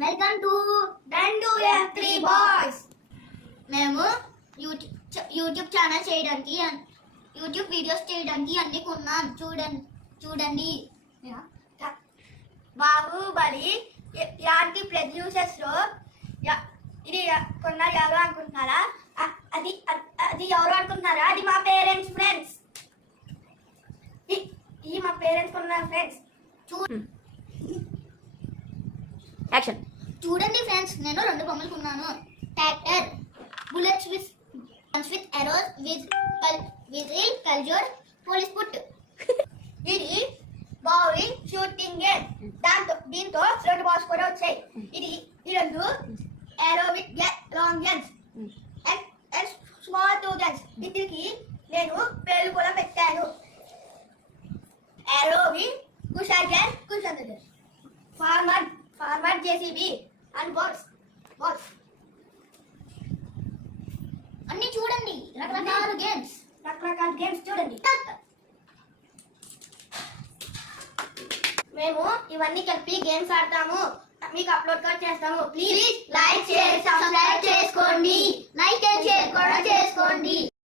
Welcome to Dandu F3 boys. మేము YouTube channel చేయడానికి YouTube videos చేయడానికి అన్ని కొన్నాం. చూడండి బాహుబలి ఇలాంటి ప్రొడ్యూసర్స్ లో ఇది కొన్నారు. ఎవరు అనుకుంటున్నారా? అది ఎవరు అనుకుంటున్నారా? అది మా పేరెంట్స్ ఫ్రెండ్స్. ఇది మా పేరెంట్స్ కొన్నారు ఫ్రెండ్స్. యాక్షన్. చూడండి ఫ్రెండ్స్, నేను 2 బొమ్మలు కొన్నాను. Tractor, bullets with arrows with cultured police put. ఇది బౌలింగ్ షూటింగ్ గేమ్. దీంతో 2 బాల్స్ కూడా వచ్చాయి. ఇది 2 arrow with long guns and small 2 guns. దీనికి నేను పేర్లు కూడా పెట్టాను. arrow with కుషాగన్, farmer JCB and balls. అన్ని చూడండి, రకరకాల గేమ్స్ చూడండి. మేము ఇవన్నీ కలిపి గేమ్స్ ఆడతాము, మీకు అప్లోడ్ కూడా చేస్తాము. ప్లీజ్ లైక్ చేసి సబ్స్క్రైబ్ చేసుకోండి. లైక్ అండ్ షేర్ కూడా చేసుకోండి.